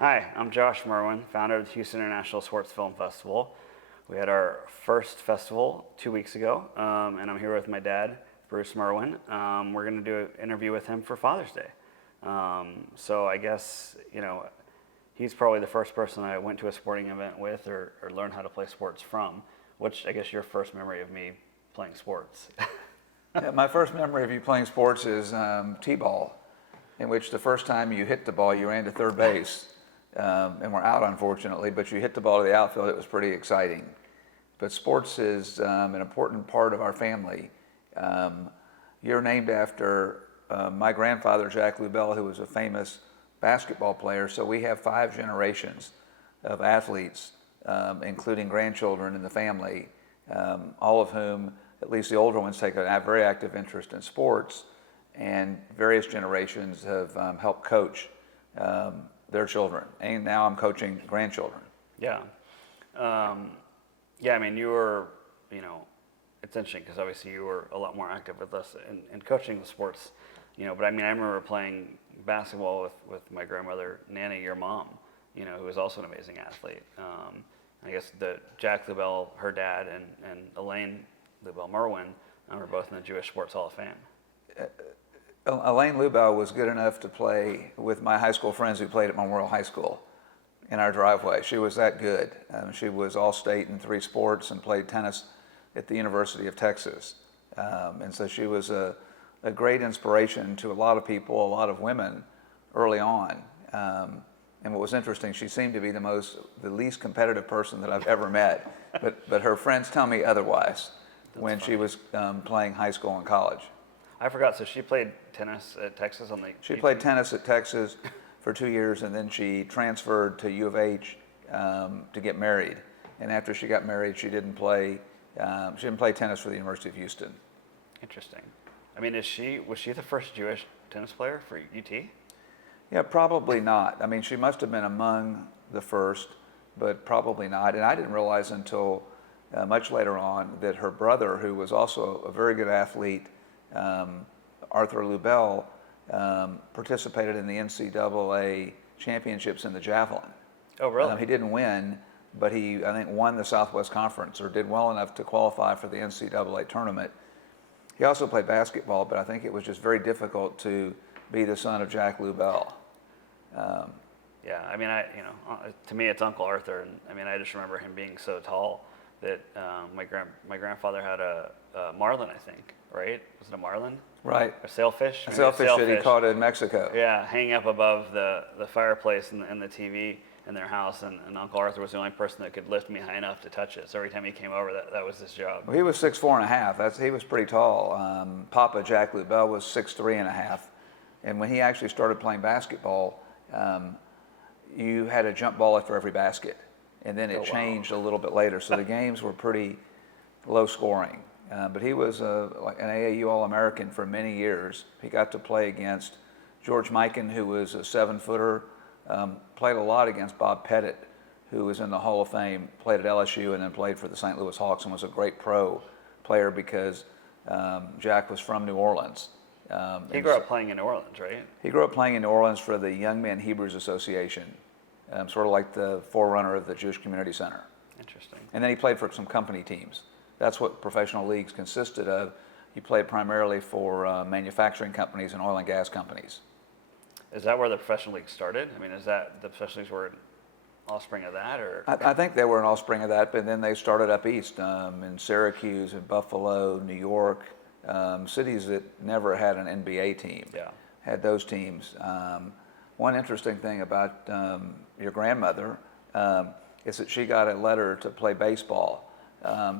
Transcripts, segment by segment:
Hi, I'm Josh Merwin, founder of the Houston International Sports Film Festival. We had our first festival 2 weeks ago, and I'm here with my dad, Bruce Merwin. We're going to do an interview with him for Father's Day. So I guess, he's probably the first person I went to a sporting event with or learned how to play sports from, which I guess your first memory of me playing sports. Yeah, my first memory of you playing sports is T-ball, in which the first time you hit the ball, you ran to third base. And we're out, unfortunately, but you hit the ball to the outfield. It was pretty exciting. But sports is an important part of our family. You're named after my grandfather, Jack Lubell, who was a famous basketball player. So we have 5 generations of athletes, including grandchildren in the family, all of whom, at least the older ones, take a very active interest in sports. And various generations have helped coach their children, and now I'm coaching grandchildren. Yeah. I mean, you were, it's interesting because obviously you were a lot more active with us in coaching the sports, but I mean, I remember playing basketball with my grandmother, Nana, your mom, who was also an amazing athlete. I guess Jack Lubell, her dad, and Elaine Lubell Merwin were both in the Jewish Sports Hall of Fame. Elaine Lubell was good enough to play with my high school friends who played at Memorial High School in our driveway. She was that good. She was all-state in 3 sports and played tennis at the University of Texas. And so she was a great inspiration to a lot of people, a lot of women early on. And what was interesting, she seemed to be the least competitive person that I've ever met. But her friends tell me otherwise. When she was playing high school and college. I forgot, so she played tennis at Texas She played tennis at Texas for 2 years, and then she transferred to U of H to get married. And after she got married, she didn't play tennis for the University of Houston. Interesting. I mean, was she the first Jewish tennis player for UT? Yeah, probably not. I mean, she must have been among the first, but probably not. And I didn't realize until much later on that her brother, who was also a very good athlete, Arthur Lubell, participated in the NCAA championships in the javelin. Oh, really? He didn't win, but he, I think, won the Southwest Conference or did well enough to qualify for the NCAA tournament. He also played basketball, but I think it was just very difficult to be the son of Jack Lubell. Yeah, I mean, to me, it's Uncle Arthur, and I mean, I just remember him being so tall that my grandfather had a marlin, I think, right? Was it a marlin? Right. A sailfish? A sailfish that he caught in Mexico. Yeah, hanging up above the fireplace and the TV in their house, and Uncle Arthur was the only person that could lift me high enough to touch it. So every time he came over, that was his job. Well, he was 6'4.5". He was pretty tall. Papa Jack Lubell was 6'3.5", and when he actually started playing basketball, you had a jump ball after every basket, and then it changed a little bit later. So the games were pretty low scoring. But he was like an AAU All-American for many years. He got to play against George Mikan, who was a 7-footer, played a lot against Bob Pettit, who was in the Hall of Fame, played at LSU and then played for the St. Louis Hawks and was a great pro player because Jack was from New Orleans. He grew up playing in New Orleans, right? He grew up playing in New Orleans for the Young Men Hebrews Association, sort of like the forerunner of the Jewish Community Center. Interesting. And then he played for some company teams. That's what professional leagues consisted of. He played primarily for manufacturing companies and oil and gas companies. Is that where the professional league started? I mean, is that the professional leagues were an offspring of that, or? I think they were an offspring of that, but then they started up east in Syracuse and Buffalo, New York, cities that never had an NBA team. Yeah. Had those teams. One interesting thing about your grandmother is that she got a letter to play baseball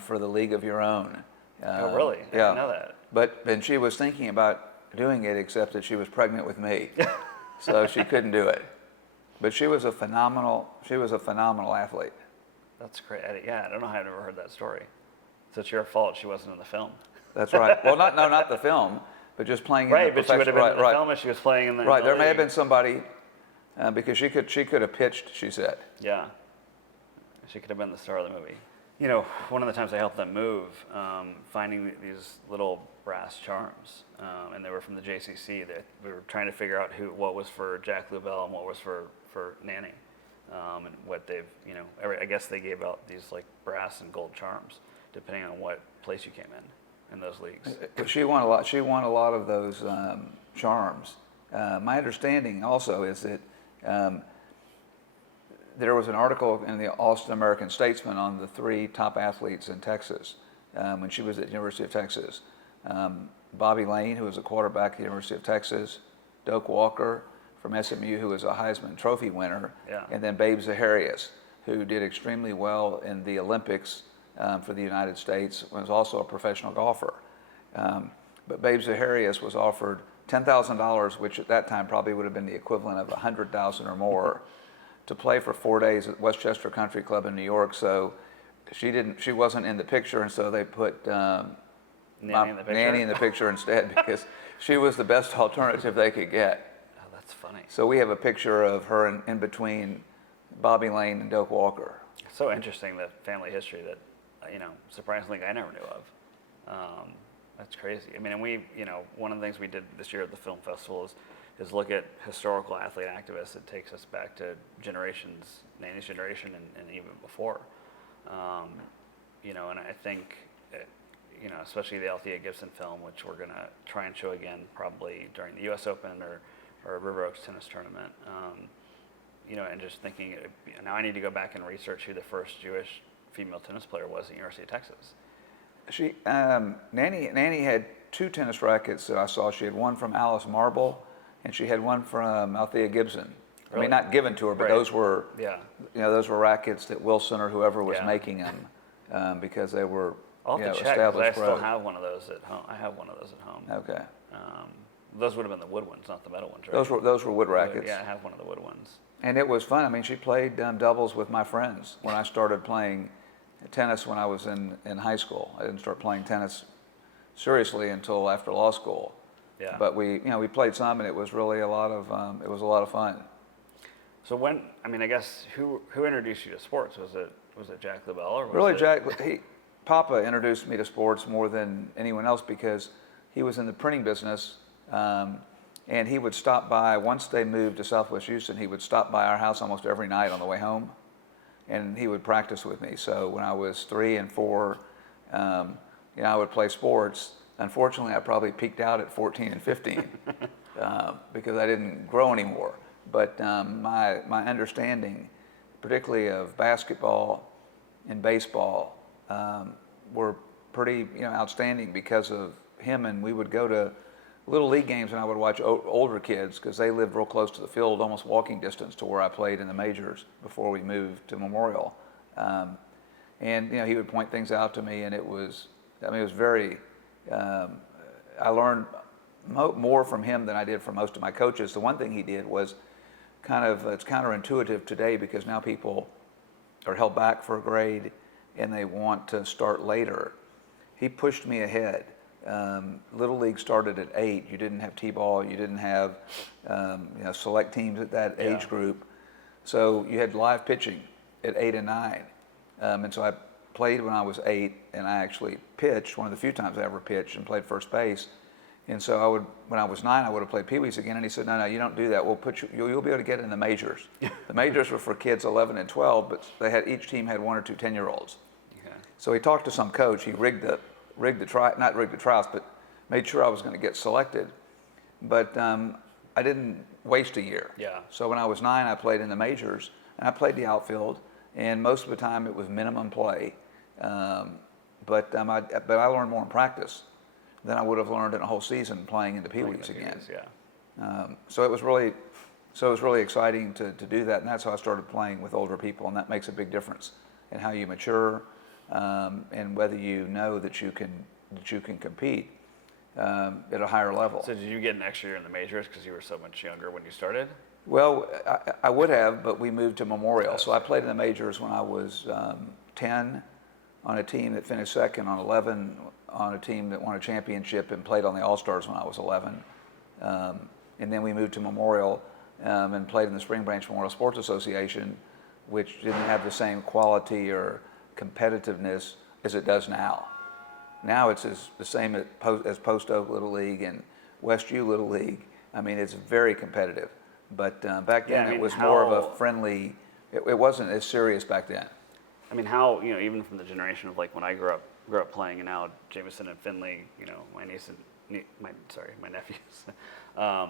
for the League of Your Own. Oh, really? I didn't know that. But she was thinking about doing it, except that she was pregnant with me, so she couldn't do it. But she was a phenomenal athlete. That's great. Yeah, I don't know how I've never heard that story. So it's your fault she wasn't in the film. That's right. Well, not the film, but just playing in the Right, but she would have been in the right. film if she was playing in the Right, there may have league. been somebody, because she could have pitched, she said. Yeah, she could have been the star of the movie. One of the times I helped them move, finding these little brass charms, and they were from the JCC. That we were trying to figure out what was for Jack Lubell and what was for Nanny, and what they've, I guess they gave out these like brass and gold charms depending on what place you came in those leagues. She won a lot. She won a lot of those charms. My understanding also is that there was an article in the Austin American Statesman on the 3 top athletes in Texas when she was at the University of Texas. Bobby Lane, who was a quarterback at the University of Texas, Doak Walker from SMU, who was a Heisman Trophy winner, and then Babe Zaharias, who did extremely well in the Olympics for the United States, was also a professional golfer. But Babe Zaharias was offered $10,000, which at that time probably would have been the equivalent of $100,000 or more, to play for 4 days at Westchester Country Club in New York. So she wasn't in the picture, and so they put Nanny in the picture instead because she was the best alternative they could get. Oh, that's funny. So we have a picture of her in between Bobby Lane and Doak Walker. It's so interesting, the family history that, surprisingly I never knew of. That's crazy. I mean, and we, one of the things we did this year at the film festival is look at historical athlete activists. It takes us back to generations, Nanny's generation and even before. And I think, especially the Althea Gibson film, which we're going to try and show again probably during the U.S. Open or River Oaks tennis tournament. And just thinking, now I need to go back and research who the first Jewish female tennis player was at the University of Texas. Nanny had 2 tennis rackets that I saw. She had one from Alice Marble, and she had one from Althea Gibson. Really? I mean, not given to her, but those were, those were rackets that Wilson or whoever was making them because they were established. I still have one of those at home. I have one of those at home. Okay. Those would have been the wood ones, not the metal ones, right? Those were wood rackets. Yeah, I have one of the wood ones. And it was fun. I mean, she played doubles with my friends when I started playing tennis when I was in high school. I didn't start playing tennis seriously until after law school. Yeah. But we played some, and it was really a lot of fun. So I guess who introduced you to sports? Was it Jack Lubell or was really it... Jack? Papa introduced me to sports more than anyone else because he was in the printing business, and he would stop by. Once they moved to Southwest Houston, he would stop by our house almost every night on the way home, and he would practice with me. So when I was 3 and 4, I would play sports. Unfortunately, I probably peaked out at 14 and 15 because I didn't grow anymore. But my understanding, particularly of basketball and baseball, were pretty outstanding because of him. And we would go to little league games, and I would watch older kids because they lived real close to the field, almost walking distance to where I played in the majors before we moved to Memorial. And he would point things out to me, and it was very. I learned more from him than I did from most of my coaches. The one thing he did was it's counterintuitive today because now people are held back for a grade and they want to start later. He pushed me ahead. Little League started at 8. You didn't have T-ball. You didn't have select teams at that age group. So you had live pitching at 8 and 9. And so I played when I was 8, and I actually pitched, one of the few times I ever pitched, and played first base. And so when I was 9, I would have played Pee-wees again. And he said, no, you don't do that. We'll put you'll be able to get in the majors. The majors were for kids 11 and 12, but each team had 1 or 2 10-year-olds. Okay. So he talked to some coach. He not rigged the trials, but made sure I was going to get selected. But I didn't waste a year. Yeah. So when I was 9, I played in the majors, and I played the outfield. And most of the time it was minimum play. But I learned more in practice than I would have learned in a whole season playing in the Pee-wees again. So it was really exciting to do that, and that's how I started playing with older people, and that makes a big difference in how you mature and whether you know that you can compete at a higher level. So did you get an extra year in the majors because you were so much younger when you started? Well, I would have, but we moved to Memorial. So I played in the majors when I was 10 on a team that finished second, on 11 on a team that won a championship, and played on the All-Stars when I was 11. And then we moved to Memorial and played in the Spring Branch Memorial Sports Association, which didn't have the same quality or competitiveness as it does now. Now it's the same as Post Oak Little League and West U Little League. I mean, it's very competitive. But back then it was more of a friendly. It wasn't as serious back then. I mean, how, even from the generation of like when I grew up playing, and now Jameson and Finley, my niece and my nephews, I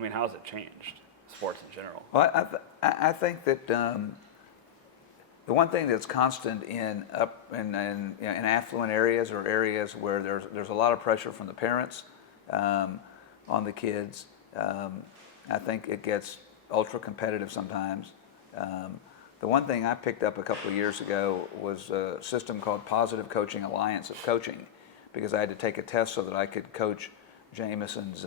mean, how has it changed sports in general? Well, I think that the one thing that's constant in affluent areas or areas where there's a lot of pressure from the parents on the kids, I think it gets ultra competitive sometimes. The one thing I picked up a couple of years ago was a system called Positive Coaching Alliance of Coaching, because I had to take a test so that I could coach Jameson's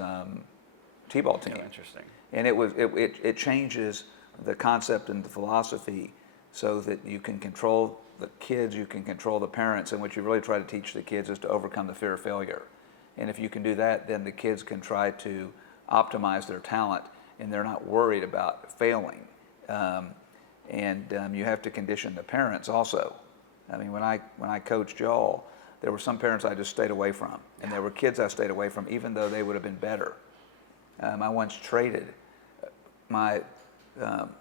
T-ball team. Oh, interesting. And it changes the concept and the philosophy so that you can control the kids, you can control the parents, and what you really try to teach the kids is to overcome the fear of failure. And if you can do that, then the kids can try to optimize their talent, and they're not worried about failing. You have to condition the parents also. I mean, when I coached y'all, there were some parents I just stayed away from, and there were kids I stayed away from, even though they would have been better. I once traded my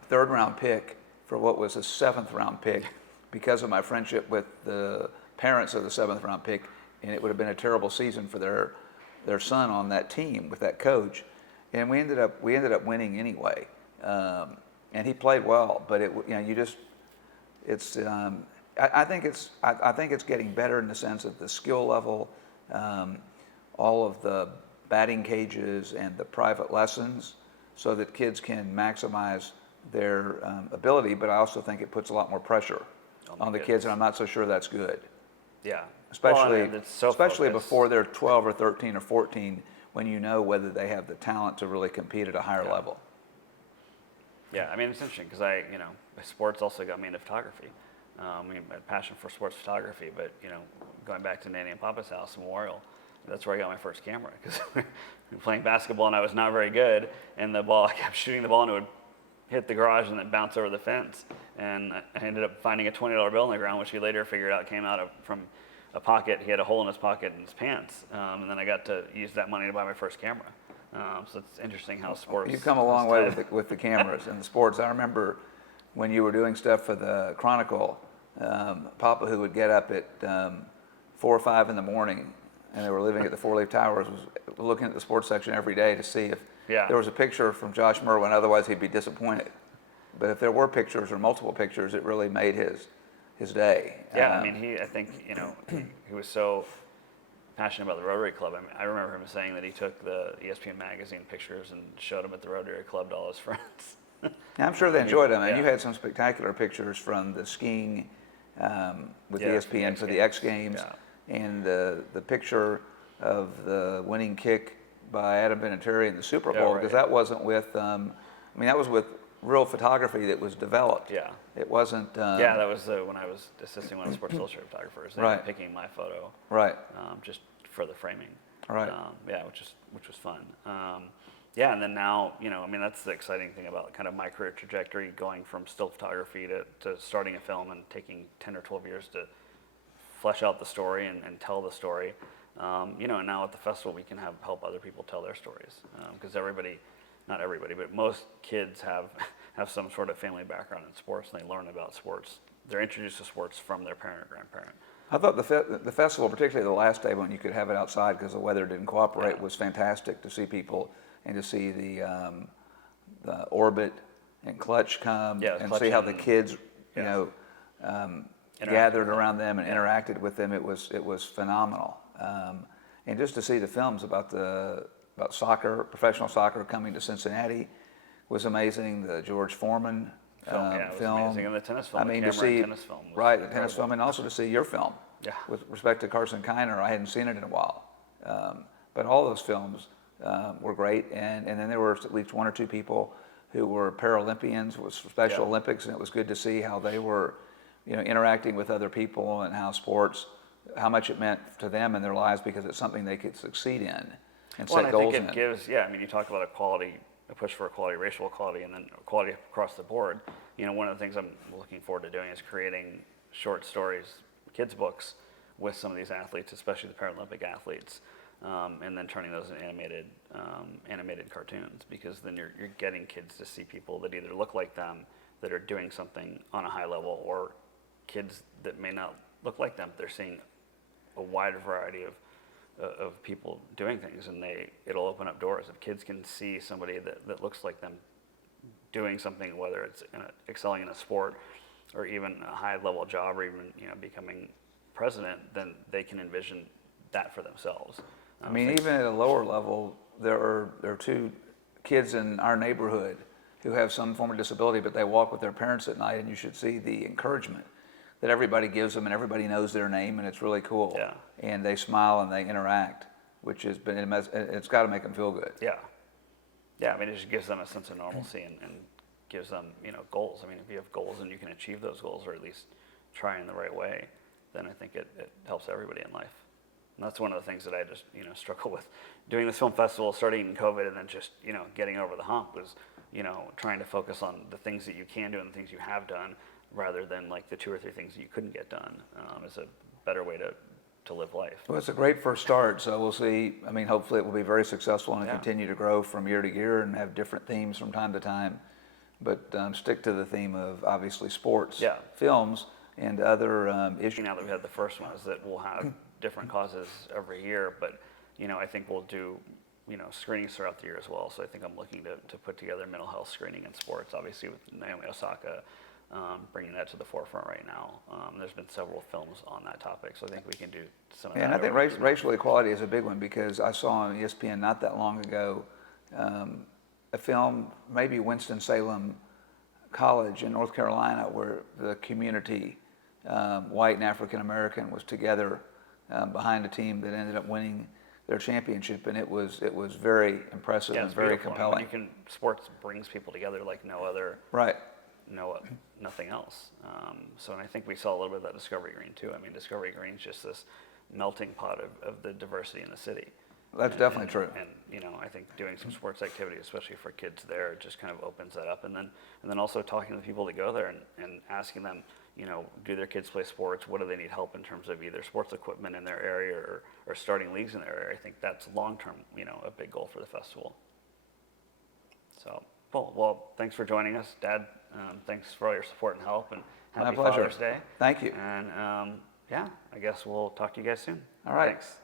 third round pick for what was a seventh round pick because of my friendship with the parents of the seventh round pick, and it would have been a terrible season for their son on that team with that coach, and we ended up winning anyway. And he played well, but I think it's getting better in the sense of the skill level, all of the batting cages and the private lessons, so that kids can maximize their ability. But I also think it puts a lot more pressure on the kids, and I'm not so sure that's good. Yeah. Especially before they're 12 or 13 or 14, when you know whether they have the talent to really compete at a higher level. Yeah, I mean, it's interesting because sports also got me into photography. I mean, my passion for sports photography, but going back to Nanny and Papa's house, Memorial, that's where I got my first camera, because we were playing basketball and I was not very good, and I kept shooting the ball and it would hit the garage and then bounce over the fence, and I ended up finding a $20 bill on the ground, which he later figured out came out from a pocket. He had a hole in his pocket in his pants, and then I got to use that money to buy my first camera. So it's interesting how sports. You've come a long way with the cameras and the sports. I remember when you were doing stuff for the Chronicle, Papa, who would get up at 4 or 5 in the morning, and they were living at the Four Leaf Towers, was looking at the sports section every day to see if there was a picture from Josh Merwin. Otherwise, he'd be disappointed. But if there were pictures or multiple pictures, it really made his day. Yeah, I mean, I think he was so passionate about the Rotary Club. I mean, I remember him saying that he took the ESPN magazine pictures and showed them at the Rotary Club to all his friends. I'm sure they enjoyed them. And you had some spectacular pictures from the skiing with ESPN for the X Games, and the picture of the winning kick by Adam Vinatieri in the Super Bowl, because that wasn't with, that was with real photography that was developed. Yeah. It wasn't. That was when I was assisting one of the Sports Illustrated photographers. They were picking my photo. Right. Just for the framing. Right. Which was fun. And then now, that's the exciting thing about kind of my career trajectory, going from still photography to starting a film and taking 10 or 12 years to flesh out the story and tell the story. And now at the festival we can help other people tell their stories, because not everybody, but most kids have some sort of family background in sports, and they learn about sports. They're introduced to sports from their parent or grandparent. I thought the festival, particularly the last day when you could have it outside because the weather didn't cooperate, was fantastic to see people and to see the Orbit and Clutch come and see how the kids, gathered around them and interacted with them. It was phenomenal, and just to see the films about soccer, professional soccer coming to Cincinnati was amazing. The George Foreman film, was amazing, and the tennis film. to see tennis film the tennis film, and also to see your film. Yeah. With respect to Carson Kiner, I hadn't seen it in a while, but all those films were great, and then there were at least one or two people who were Paralympians with Special Olympics, and it was good to see how they were, interacting with other people, and how sports, how much it meant to them in their lives, because it's something they could succeed in and set goals in. I think it gives, you talk about a push for equality, racial equality, and then equality across the board. One of the things I'm looking forward to doing is creating short stories, kids' books, with some of these athletes, especially the Paralympic athletes, and then turning those into animated cartoons, because then you're getting kids to see people that either look like them, that are doing something on a high level, or kids that may not look like them. They're seeing a wider variety of people doing things, and it'll open up doors. If kids can see somebody that looks like them doing something, whether it's excelling in a sport or even a high level job, or even becoming president, then they can envision that for themselves. I mean, even at a lower level, there are two kids in our neighborhood who have some form of disability, but they walk with their parents at night, and you should see the encouragement that everybody gives them, and everybody knows their name, and it's really cool. Yeah. And they smile and they interact, which has been, it's got to make them feel good. Yeah. Yeah, I mean, it just gives them a sense of normalcy and gives them, goals. I mean, if you have goals and you can achieve those goals, or at least try in the right way, then I think it helps everybody in life. And that's one of the things that I just, struggle with doing this film festival, starting in COVID, and then just, getting over the hump was, trying to focus on the things that you can do and the things you have done, rather than like the 2 or 3 things that you couldn't get done. Is a better way to live life. Well, it's a great first start, so we'll see. I mean, hopefully it will be very successful and continue to grow from year to year and have different themes from time to time. But stick to the theme of, obviously, sports, films, and other issues. Now that we had the first one, is that we'll have different causes every year, but I think we'll do screenings throughout the year as well. So I think I'm looking to put together mental health screening in sports, obviously with Naomi Osaka, bringing that to the forefront right now. There's been several films on that topic, so I think we can do some of that. And I think racial equality is a big one, because I saw on ESPN not that long ago a film, maybe Winston-Salem College in North Carolina, where the community, white and African American, was together behind a team that ended up winning their championship, and it was very impressive and very compelling. Sports brings people together like no other. Right. Nothing else. And I think we saw a little bit of that Discovery Green too. I mean, Discovery Green's just this melting pot of the diversity in the city. That's definitely true. And I think doing some sports activity, especially for kids there, just kind of opens that up. And then also talking to the people that go there and asking them, do their kids play sports? What do they need help in terms of either sports equipment in their area or starting leagues in their area? I think that's long term, a big goal for the festival. So, cool. Well, thanks for joining us, Dad. Thanks for all your support and help, and happy Father's Day. Thank you. And I guess we'll talk to you guys soon. All right. Thanks.